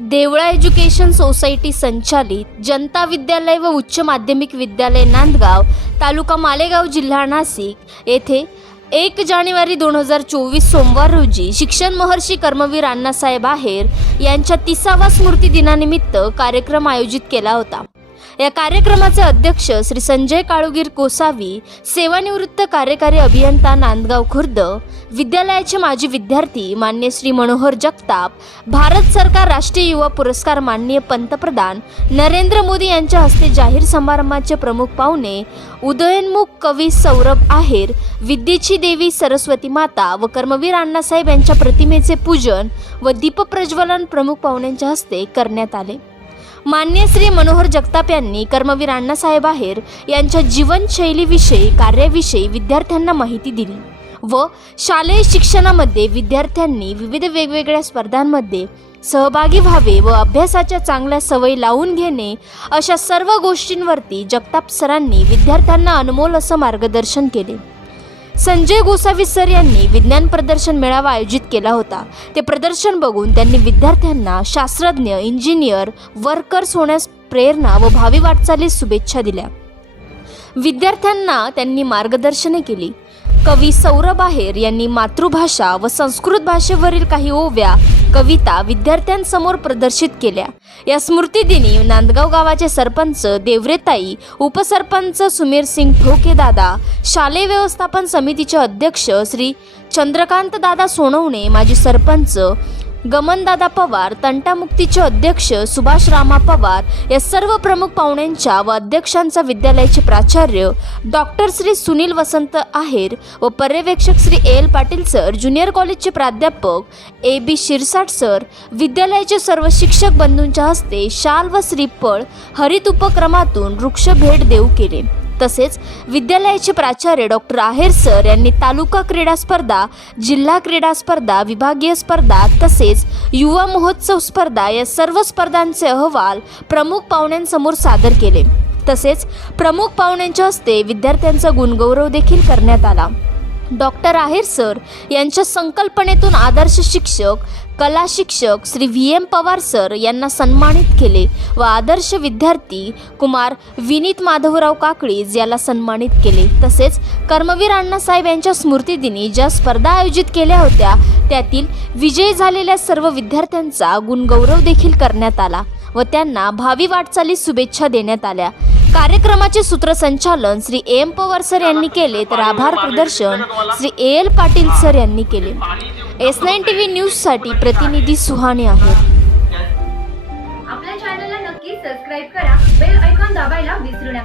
Deola education society संचालित जनता विद्यालय व उच्च माध्यमिक विद्यालय नांदगाव तालुका मालेगाव जिल्हा नाशिक. येथे एक जानेवारी दोन हजार चोवीस सोमवार रोजी शिक्षण महर्षी कर्मवीर अण्णासाहेब आहेर यांच्या तिसावा स्मृती दिनानिमित्त कार्यक्रम आयोजित केला होता. या कार्यक्रमाचे अध्यक्ष श्री संजय काळुगीर कोसावी सेवानिवृत्त कार्यकारी अभियंता नांदगाव खुर्द विद्यालयाचे माजी विद्यार्थी मान्य श्री मनोहर जगताप भारत सरकार राष्ट्रीय युवा पुरस्कार माननीय पंतप्रधान नरेंद्र मोदी यांच्या हस्ते जाहीर समारंभाचे प्रमुख पाहुणे उदयनमुख कवी सौरभ आहेर विद्येची देवी सरस्वती माता व कर्मवीर अण्णासाहेब यांच्या प्रतिमेचे पूजन व दीपप्रज्वलन प्रमुख पाहुण्यांच्या हस्ते करण्यात आले. मान्य श्री मनोहर जगताप यांनी कर्मवीर अण्णासाहेब आहेर यांच्या जीवनशैलीविषयी कार्याविषयी विद्यार्थ्यांना माहिती दिली व शालेय शिक्षणामध्ये विद्यार्थ्यांनी विविध वेगवेगळ्या स्पर्धांमध्ये सहभागी व्हावे व अभ्यासाच्या चांगल्या सवयी लावून घेणे अशा सर्व गोष्टींवरती जगताप सरांनी विद्यार्थ्यांना अनमोल असं मार्गदर्शन केले. संजय गोसावी सर यांनी विज्ञान प्रदर्शन मेळावा आयोजित केला होता. ते प्रदर्शन बघून त्यांनी विद्यार्थ्यांना शास्त्रज्ञ इंजिनियर वर्कर्स होण्यास प्रेरणा व भावी वाटचालीस शुभेच्छा दिल्या. विद्यार्थ्यांना त्यांनी मार्गदर्शने केली. कवी सौरभ आहेर यांनी मातृभाषा व संस्कृत भाषेवरील काही ओव्या कविता विद्यार्थ्यांसमोर प्रदर्शित केल्या. या स्मृतिदिनी नांदगाव गावाचे सरपंच देवरेताई उपसरपंच सुमीर सिंग ठोके दादा शालेय व्यवस्थापन समितीचे अध्यक्ष श्री चंद्रकांत दादा सोनवणे माजी सरपंच गमनदादा पवार तंटामुक्तीचे अध्यक्ष सुभाष रामा पवार या सर्व प्रमुख पाहुण्यांच्या व अध्यक्षांचा विद्यालयाचे प्राचार्य डॉक्टर श्री सुनील वसंत आहेर व पर्यवेक्षक Shri A L Patil sir junior कॉलेजचे प्राध्यापक ए बी शिरसाट सर विद्यालयाचे सर्व शिक्षक बंधूंच्या हस्ते शाल व श्रीफळ हरित उपक्रमातून वृक्ष भेट देऊ केले. तसेच विद्यालयाचे प्राचार्य डॉक्टर आहेर सर यांनी तालुका क्रीडा स्पर्धा जिल्हा क्रीडा स्पर्धा विभागीय स्पर्धा तसेच युवा महोत्सव स्पर्धा या सर्व स्पर्धांचे अहवाल प्रमुख पाहुण्यांसमोर सादर केले. तसेच प्रमुख पाहुण्यांच्या हस्ते विद्यार्थ्यांचा गुणगौरव देखील करण्यात आला. डॉक्टर आहेर सर यांच्या संकल्पनेतून आदर्श शिक्षक कला शिक्षक Shri V M Pawar sir यांना सन्मानित केले व आदर्श विद्यार्थी कुमार विनीत माधवराव काकळीज याला सन्मानित केले. तसेच कर्मवीर अण्णासाहेब यांच्या स्मृतिदिनी ज्या स्पर्धा आयोजित केल्या होत्या त्यातील विजयी झालेल्या सर्व विद्यार्थ्यांचा गुणगौरव देखील करण्यात आला व त्यांना भावी वाटचालीस शुभेच्छा देण्यात आल्या. कार्यक्रमाचे सूत्रसंचालन श्री एम पवार सर यांनी केले तर आभार प्रदर्शन Shri A L Patil sir यांनी केले. एस नाईन टी व्ही न्यूजसाठी प्रतिनिधी सुहाने आहेत. आपल्या चॅनलला नक्की सबस्क्राईब करा बेल ऐकॉन दाबायला विसरू नका.